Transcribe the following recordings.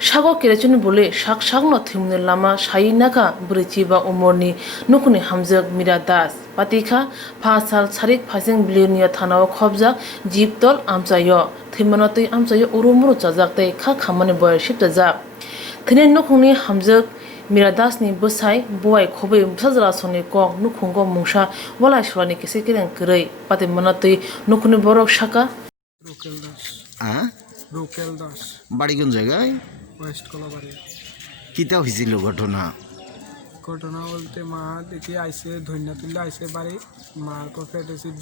Sago Kerosene Bulwi sak no thwimungni lama saiwi nakha bwrwi ba umorni nukhungni hamjwk miradas patikha 5 sal sarik phasing Belonia thanao khobjak jibtol amchaio thwimanatwi amchaio urumuru chajak tei kha khamani boyar siptajak thini nukhungni hamjwk miradasni bwsai buwai khobui bwsajarasoni kok nukhungo mungsa walai surani kise kireng kwrwi patimanatwi nukhungni borok saka রুকেল Das বাড়ি কোন জায়গায়? West Kalabari. কিতা হয়েছিল ঘটনা? ঘটনা বলতে মা দেখি আইসে ধন্যা তুলে আইসে বাড়ি, মার ফেডেসিপ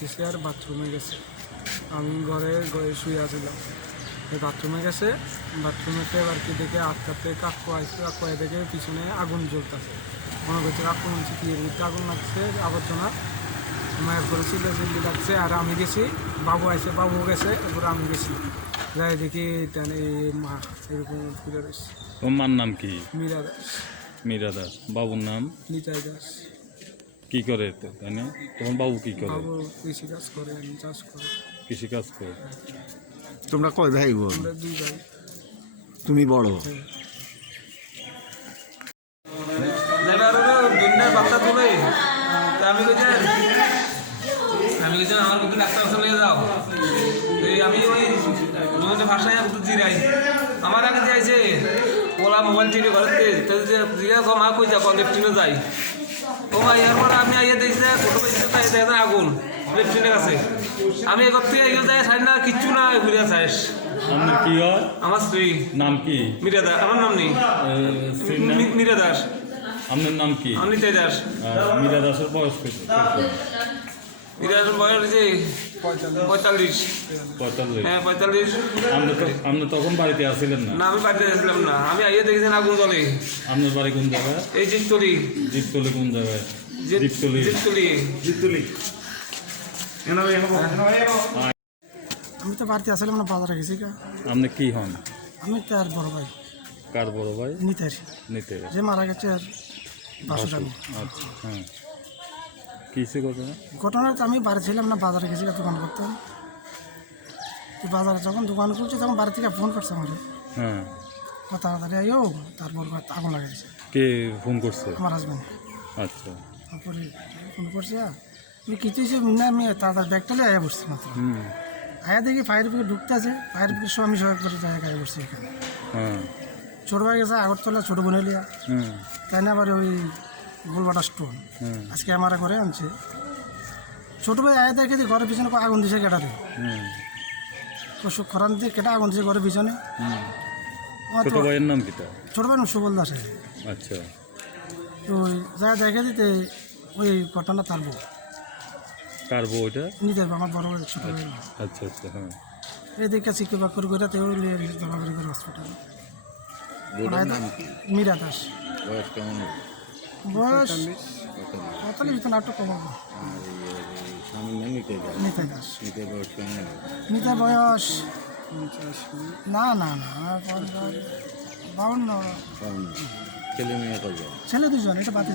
দিছে আর বাথরুমে গেছে। আমি ঘরে শুয়ে আসছিলাম, বাথরুমে গেছে, বাথরুমেতে এবার কি দেখে আটকাতে কাকু আইসে, কাকু দেখে পিছনে আগুন জ্বলতেছে, মনে করছে কাকু মনে কি এর ভিতরে আগুন লাগছে আবর্জনা, মায়ের পরে চিল্লি লাগছে। আর আমি গেছি, বাবু আইসে, বাবু গেছে, এরপরে আমি গেছি, যাই দেখি মা এরকম ফিরে রয়েছে। তোমার নাম কি? মীরা দাস। মীরা দাস। বাবুর নাম? নিতাই দাস। কি করে তাই না? তোমার বাবু কি করে? বাবু কৃষিকাজ করে, চাষ করে। কৃষিকাজ করে। তোমরা কয় ভাই বোন? আমরা 2 ভাই। তুমি বড়? আমি গেছি আমার কিন্তু ডাক্তার চলে যাও, আমি ওই দুজনে ভাষায় জিরাই আমার আগে যাইছে ওলা মোবাইল টিভি ঘরে জিজ্ঞাসা মা কই যা লেফটিনে যাই, ও মা ইয়ার পরে আমি আইয়া দেখছি ফটো পাইছি আগুন লেফটিনের কাছে। আমি এগর থেকে এগিয়ে যাই সাইড না কিচ্ছু না ঘুরে যাইস। আপনার কি হয়? আমার স্ত্রী। নাম কি? মীরা দাস। আমার নাম নেই, মীরা দাস। আপনার নাম কি? আমি নিতাই দাস। মীরা দাসের বয়স কত? মীরা দাসের বয়স হচ্ছে 45। হ্যাঁ 45। আপনি তখন বাড়িতে আসছিলেন না? না আমি বাড়িতে আসছিলাম না, আমি আইয়া দেখেছেন আগুন জ্বলে। আপনার বাড়ি কোন জায়গায়? এই জিততলি। জিততলি কোন জায়গায়? জিততলি। আমি তো বাড়িতে আসলাম না, বাজারে গেছি। আপনি কি হন? আমি তার বড় ভাই। কার বড় ভাই? নিতাই। নিতে যে মারা গেছে আর বাসুদানি। আচ্ছা, হ্যাঁ। কিসে ঘটনা? ঘটনা তো আমি বাড়ি ছিলাম না, বাজারে গেছি দোকান করতাম। তো বাজারে যখন দোকান করছি তখন বাড়ি থেকে ফোন করছে আমার। হ্যাঁ। তাড়াতাড়ি আইও, তারপর আগুন লাগা গেছে। কে ফোন করছে? আমার হাজব্যান্ড। আচ্ছা। তারপরে ফোন করছে, আমি কিছু না, আমি তাড়াতাড়ি ব্যাগটালে আয়া বসছি মাত্র। আয়া দেখি ফায়ার ব্রিগেড ঢুকতে আছে, ফায়ার ব্রিগেড সব আমি সবাই করে জায়গায় আয়া বসছি এখানে। হ্যাঁ। ছোটো ভাই গেছে আগরতলা, ছোটো বোনেলিয়া, তাই না আবার ওই গোলবাটা স্টোন আজকে আমার করে আনছে। ছোটো ভাই আয়া দেখে ঘরের পিছনে আগুন দিছে কেটাতে, খরান দিয়ে কেটা আগুন দিছে ঘরের পিছনে। ছোট ভাইয়ের নাম কি? ছোটো ভাই সুবল দাস। আচ্ছা। তো ওই যা দেখে দিতে ওই ঘটনা তার বউ। কার বউ ওইটা? নিতে আমার বড় ভাই, ছোটো ভাই। আচ্ছা আচ্ছা, হ্যাঁ। এই দিকে চিকিৎসা করে দলাবাড়ি করে হসপিটালে। মীরা দাস। বয়স কেমন? বয়স 45 তো নাটক কমাবো। নিতাই দাস। নিতাই বয়স না 52। ছেলে মেয়ে কজন? ছেলে 2জন, এটা বাতি।